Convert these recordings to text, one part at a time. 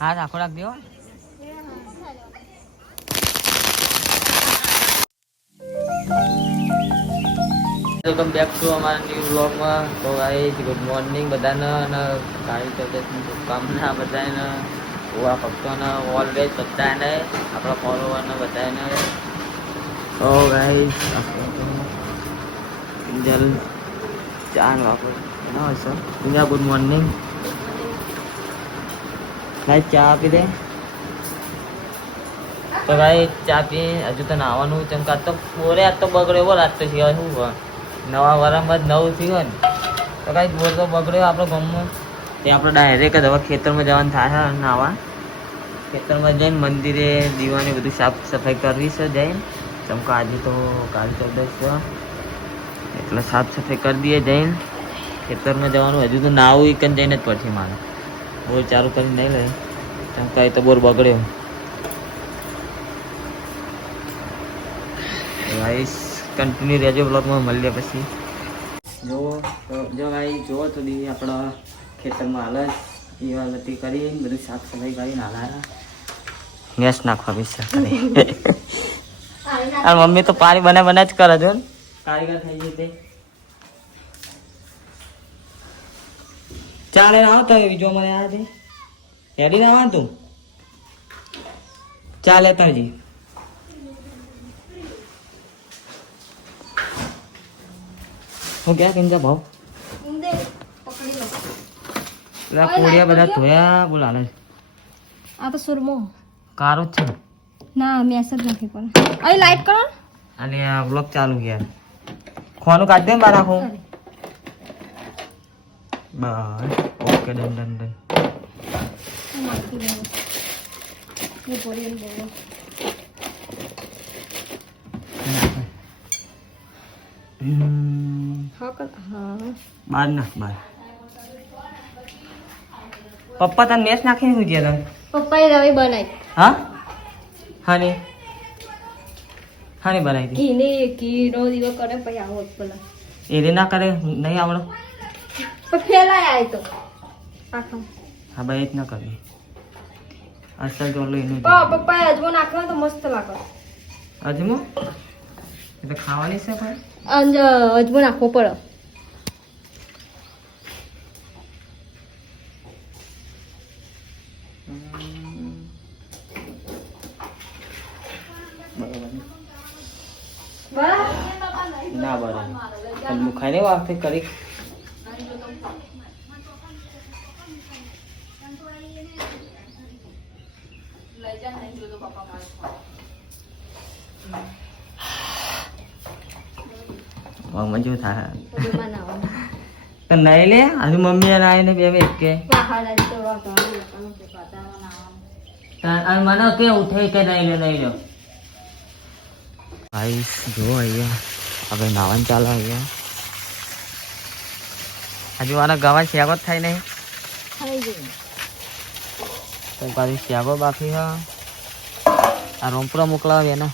હા આખો રાખ દો. વેલકમ બેક ટુ અમારા ન્યૂ વ્લોગમાં. તો ગાઈસ ગુડ મોર્નિંગ બધાને અને કાળી ચૌદશની શુભકામના બધાને. ગોવા ભક્તોને ઓલવેઝ બધાને આપણા ફોલોવરને બધાને. તો ગાઈસ કિંજલ ચા વાપર ના હોય sir Kinjal good morning. Guys ચા આપી દે. તો ભાઈ ચા પી હજુ તો નાવાનું ચમકા તો બોરે આજ તો બગડ્યો એવો રાત તો સિવાય શું નવા વારંવાર નવું થયું ને તો કાંઈ બોર તો બગડ્યો આપણો ગામમાં તે આપણે ડાયરેક્ટ જ હવે ખેતરમાં જવાનું થાય છે નાવા. ખેતરમાં જઈને મંદિરે દીવાની બધું સાફ સફાઈ કરવી છે જઈને ચમકા આજે તો કાલ 14 છે એટલે સાફ સફાઈ કરી દઈએ જઈને ખેતરમાં જવાનું. હજુ તો નાવું એક જઈને જ પડશે મારે બોર ચાલુ કરીને નહીં લે ચમકા એ તો બોર બગડ્યો. ગાઈસ કન્ટિન્યુ રહેજો બ્લોગમાં મળીએ પછી. જો ભાઈ જુઓ તો દી આપણા ખેતરમાં હાલ જ દીવાબત્તી કરી બધું સાફ સફાઈ કરીને હાલાયા ગેસ નાખવા વિશે અને મમ્મી તો પાણી બના જ કરે છે કારીગર થઈ જશે. ચાલે આવો તો બીજો મને આ છે હેડી ના આવા તું ચાલે તાજી હું ક્યાં કિંજા ભાવ કોડિયા બધા ધોયા બોલાલે. આ તો સુરમો કારો જ છે ના મેસેજ નથી પણ અહીં લાઈટ કરો અને આ બ્લોગ ચાલુ ગયા ખોનું કાઢ દે ને બાર નાખું બસ ઓકે ડન ડન ડન. બાર નાખ બાર. પપ્પા તને મેસ નાખીને શું છે પપ્પાએ રવી બનાવી હા હાની હાની બનાવી હતી ઘીનો દીવો કરે પછી આવો પેલા એ ના કરે નહીં આવડો પણ ફેલાય આય તો આખા હા ભાઈ એ જ ના કરે અસલ તો લઈને પપ્પાએ અજમો નાખવાનો તો મસ્ત લાગે. અજમો એ તો ખાવાની છે ભાઈ અજમો નાખવો પડે. ના બરાબર મુખાઈ ને વાફે કરી મજો થાય તો નહીં લે હજુ મમ્મી આવીને બે એક કે મને કે ઉઠે કે નહીં લે નહીં લો ભાઈ જુઓ અહીંયા હવે નાવાનું ચાલે અહીંયા હજુ આના ગવા શિયાગો જ થાય નહીં તો પાછી શિયાગો બાકી હા આ રોમપુરા મોકલાવે ને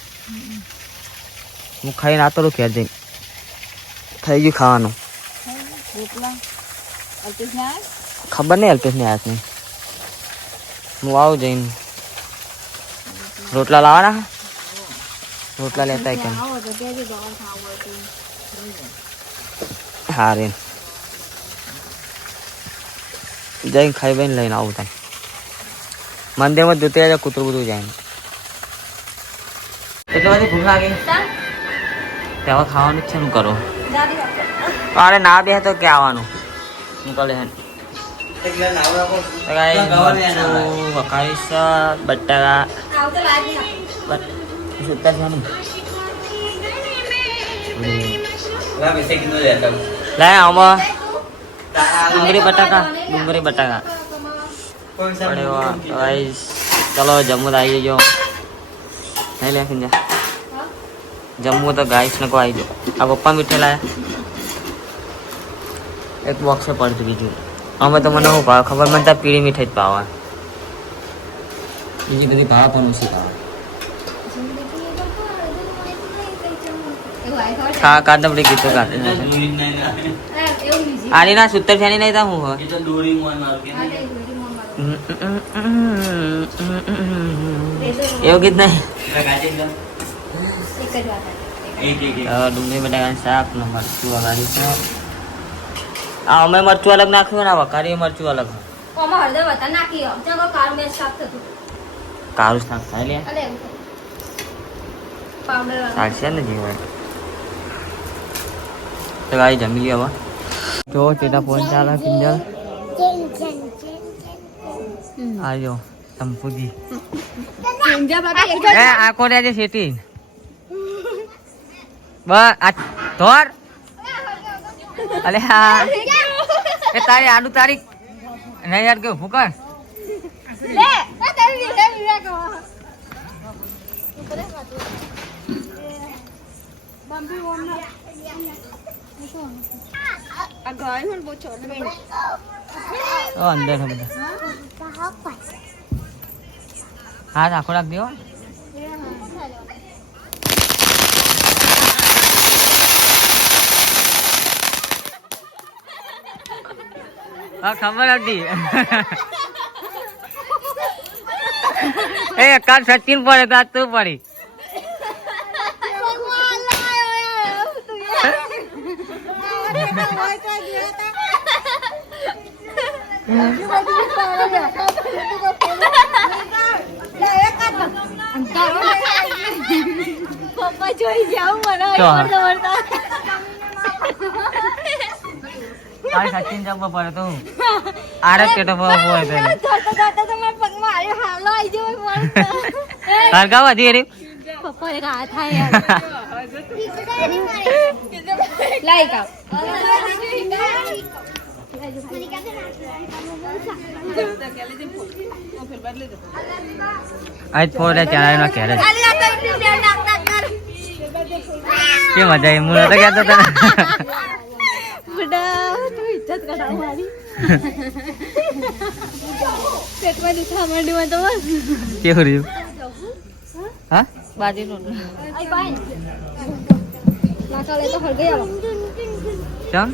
હું ખાઈને આતો ઘેર જઈને થઈ ગયું ખાવાનું ખબર નહીં અલ્પેશ ને આયા નહીં હું આવું જઈને રોટલા લાવવાના રોટલા લેતા કેમ હા રે જઈને ખાઈ બઈને લઈને આવું થાય મંદિરમાં જોતે કૂતરું બધું જાય એટલે બધી ભૂખ લાગી તેવા ખાવાનું છે શું કરો અરે ના બે તો કે આવવાનું નીકળે વકાવીશ બટાકા લાય આમાં ડુંગળી બટાકા અરે વાહ ગાઈસ ચલો જમ્મુ આવી જજો નહીં લે ખીંજા જમ્મુ તો ગાઈસ ને કો આવી જાઓ. આ પપ્પા મીઠે લાયા એક બોક્સ પડતું બીજું અમે તો મને શું ભાવે ખબર મને તો પીળી મીઠાઈ જ ભાવે બીજી બધી ભાવે પણ ઓછી ભાવે. હા કાદમડી કીધું કાઢે આની ના સૂતર ફેની નહીં તા હું એવું ગીત નહીં એક જ વાત હતી. ડુંગળી બટાકાનું શાક ને મરચું વઘારી શાક આ અમે મરચું અલગ નાખ્યું ને વઘારી મરચું અલગ ઓમાં હળદર વધારે નાખી હો. ચલો કાળું મેચ સાફ થતું. કારું શાક ખાઈ લે અલે એવું પાવડર ચાલશે ને જીવન તો ગાઈ જમી લે હવે જો તેના ફોન ચાલે કિંજલ આજો સંપુજી એ આખો રે છે સેટી બસ આ ધોર અલે હા એ તારી આડુ તારી નહીં યાર કે ફૂકર લે તારી વિડિયો કહો. આ ગાય મને બહુ છોડ બેન. અંદર છે બધા હા આખો રાખ દેવો હા ખબર હતી એ કાલ સચિન પડે તો આજ તું પડી પપ્પા જોઈ જાવ મને તો હા. વળતા કાલ સચિન જવા પડે તો આરે કેટો હોય તો જોતા તો મારા પગમાં આયો હાલો આવી ગયો વળતા. હરગાવ હતી રે પપ્પા એક હાથ આયા લાઈક આવ આજ ફોડે ચાલે નો ઘેરે કે મજા આવી હું નતો કહેતો તને બડા તું ઇજ્જત કરાવ મારી પેટમાં દુખા માંડ્યું તો બસ કેવું રહ્યું હા બાજી નો આઈ પાઈન નાકા લે તો હળ ગયા ચમ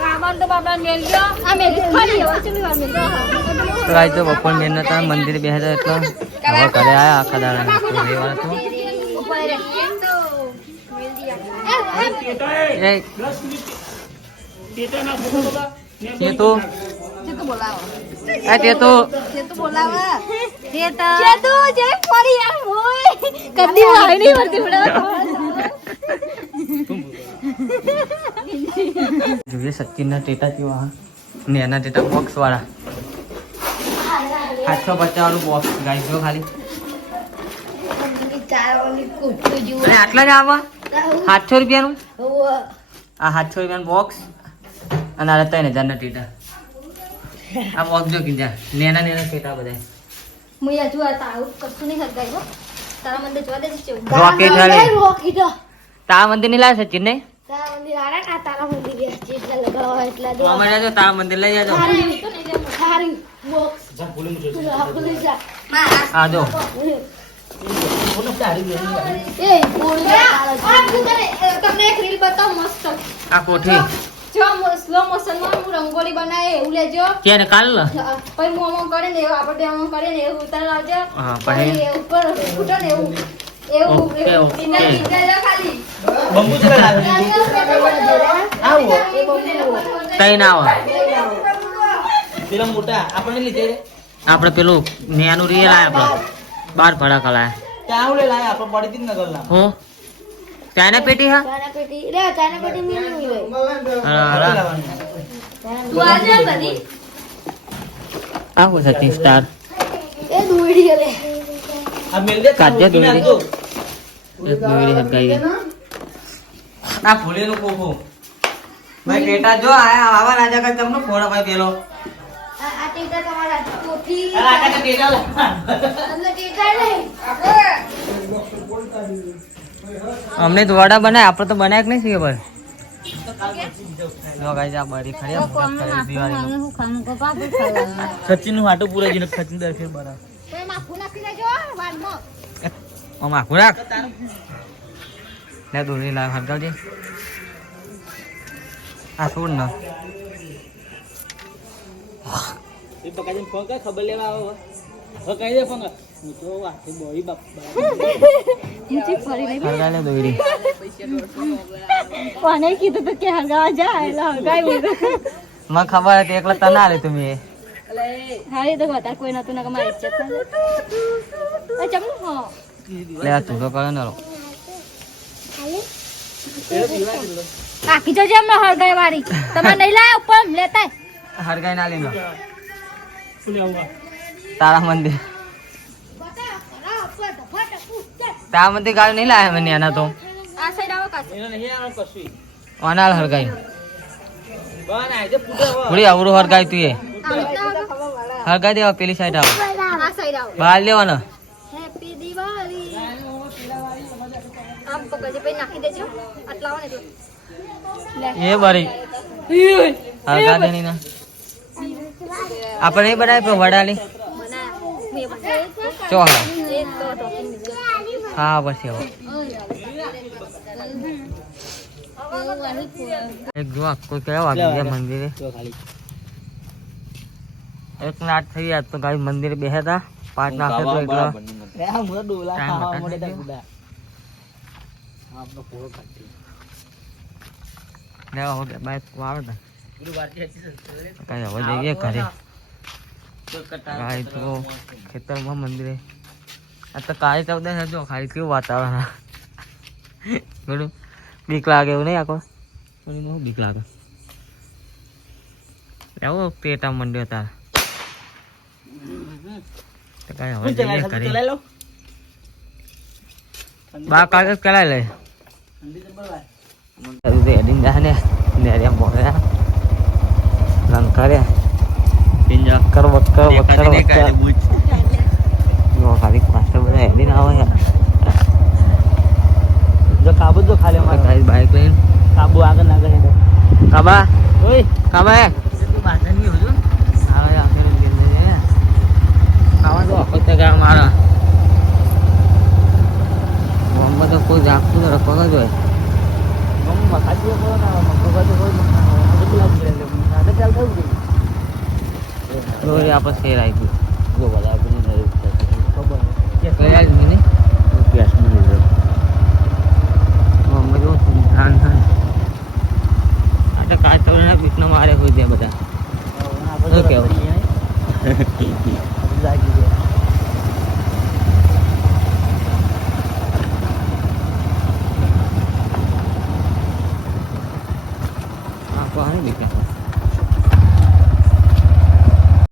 રામન તો બાબા મેલ ગયો આ મેલ ખરી હવે ચલી વાર મેલ ગયો તો આજ તો બપોર મેન નતા મંદિર બેહતા એટલે હવે ઘરે આયા આખા દાડા રવિવાર હતો ઉપર રે તો મેલ દિયા એ તે તો જે તો બોલાવો એ તે તો જે તો બોલાવો જે તો જે પડી યાર હોય કદી વાય નહીં વર્તી બડા જોઈએ સચિનના ટેટા કેવા હા ને એના ટેટા બોક્સ વાળા 750 વાળું બોક્સ ગાઈ ગયો ખાલી અને આટલા જ આવા 700 રૂપિયાનું આ 700 રૂપિયાનું બોક્સ અને આ 3000 ના ટેટા આ બોક્સ જો કીધા નેના ટેટા બધા મુયા જો આ તાવ કશું નહીં હરગાઈ હો તારા મંદિર જોવા દે છે રોકેટ વાળી રોકેટ તારા મંદિર ની લાવે સચિન ને તારા મંદિર આરા ના તારા મંદિર છે એટલા લગાવા એટલા દે અમારે જો તારા મંદિર લઈ જાજો સારી બોક્સ જા ભૂલી જા આ જો એ બોલ તમને એક રીલ બતાવ મસ્ત આ કોઠી જો સ્લો મોશન માં હું રંગોળી બનાવે એવું લેજો ક્યારે કાલ પછી મોમો કરે ને એવું આપણે મોમો કરે ને એવું ઉતાર લાવજો હા, પછી ઉપર ફૂટો ને એવું એવું ઓકે, ઓકે. એના બીજા જો ખાલી બંબુ ચલા લાવે આવો એ બહુ કઈ ના આવે પેલા મોટા આપણને લીધે આપણે પેલું નેનું રીલ આયા આપણે 12 ભડા કલાય ત્યાં આવડે લાય આપણે પડી જ નગર ના હો ચાઇના પેટી હા ચાના પેટી લે ચાના પેટી મિલની હોય તું આજે બધી આવો સચિન સ્ટાર એ દોડી લે આ મેલ દે કાજ્યા કાઢી દોરી. નાખજો. એક દોરી હટકાઈ ગઈ આ ફૂલેનું કોકો ભાઈ ટેટા જો આયા આવા રાજા કા તમને ફોડા ભાઈ પેલો આ ટીટા તમારા ટોપી આ આટા કે ટેટા લો. તમને ટીટા નહીં અમને દોડા બનાય આપણે તો બનાય કે નહીં છીએ ભાઈ જો ગાઈસ આ બરી ખરી દિવાળીમાં સચિન નું હાટું પૂરા જીને સચિન દર ફેર બરાબર તો માખું નાખી દેજો વાળમાં મામા ખોરાક લે દોરી લાવ હટકાવજે આ છોડ ના એ બકાજીને ફોન કર ખબર લેવા આવો હવે કહી દે ફોન કર હું તો વાતે બોઈ બાપ ઊંચી ફરી નહીં હરગાઈ લે દોરી કોને કીધું તો કે હરગાવા જા એટલે હરગાઈ લીધું મને ખબર હતી એકલા તને આલે તમે હારી તો વધારે કોઈ નતું ના મારી ઇજ્જત ના ચમ હો લે આ તું તો કરે ને રો કાકી જો જેમ હરગાઈ વાળી તમે નહીં લાયા ઉપર લેતા હરગાઈ ના લેનો શું લેવા તારા મંદિર તારા મંદિર ગાડી નહીં લાયા મને એના તો આ સાઈડ આવો કાકી એને નહીં આનો કશું ઓનાલ હરગાઈ બન આજે પૂછો પૂરી આવરો હરગાઈ તું એ હરગાઈ દેવા પેલી સાઈડ આવો આ સાઈડ આવો બહાર લેવાનો હેપી દિવાળી આમ પકડજે પછી નાખી દેજો આટલા આવો ને તો લે એ બરી હરગા દેની ના આપણે એ બનાવી પણ વડાલી બના મે બના ચો હા એ તો હા પછી હવે એક જો આખો કેવા વાગી ગયા મંદિરે તો ખાલી એક નાટ થઈ ગયા તો ગાઈ મંદિરે બેહ્યા હતા પાંચ નાખે તો એકલા આ મોટા ડોલા ટાઈમ ખાવા હતા મોટે ને? ગુડા આપનો પૂરો કાઢી લેવા હો ગયા બાઈક આવે ને ગુરુ વારતી હતી કઈ હવે જઈએ ઘરે ગાય તો ખેતરમાં મંદિરે આ તો કાળી ચૌદશ જો ખાલી કેવું વાતાવરણ બોલું બીક લાગે એવું નહીં આખો શું બીક લાગે એવો પેટા મંડ્યો તાર તો કઈ હવે જઈએ ઘરે ચલાઈ લો બા કાગળ કરાય લે ઠંડી તો બરાબર રેડી જા ને નેરિયા મોયા લંકાર્યા પિંજા કર વક્કર જો ખાલી પાછળ બધા હેડી ના આવે યાર જો કાબુ તો ખાલી અમારે ગાઈસ બાઈક લઈને કાબુ આગળ ના કરે કાબા ઓય કાબા તું બાધા નહીં હોજો આવે આખરે લઈને જઈએ આવા તો આખો તે ગા મારા બોમ્બે તો કોઈ જાગતું તો રખવા જ હોય મમ્મી મખાજી કરો ના મખાજી હોય મખા આ બધું લાગી રહે સાદે ચાલ થયું કે રોજ આપણે શેર આવી ગયું જો બધા આપણે નહીં ખબર ગયા જ નહીં કેશ નું લીધું બોમ્બે જો ધ્યાન થાય આ તો કાચવના પીઠનો મારે હોય ત્યાં બધા આપણે કેવું? જાગી ગયા